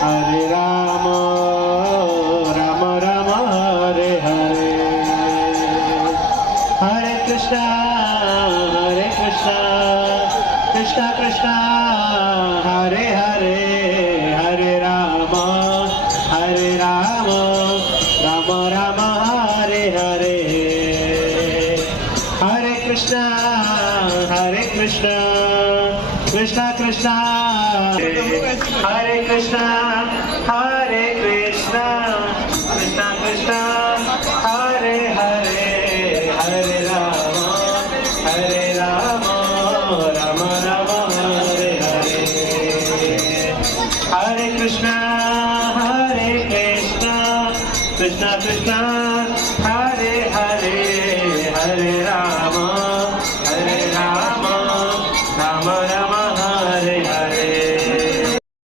Hare Rama, Rama Rama, Hare Hare. Hare Krishna, Krishna Krishna, Hare Hare, Hare Rama, Rama Rama, Hare Hare. Hare Krishna, Krishna Krishna, Hare Krishna, Krishna Krishna, Hare Hare, Hare Rama, Rama Rama, Hare Hare. Hare Krishna, Krishna Krishna,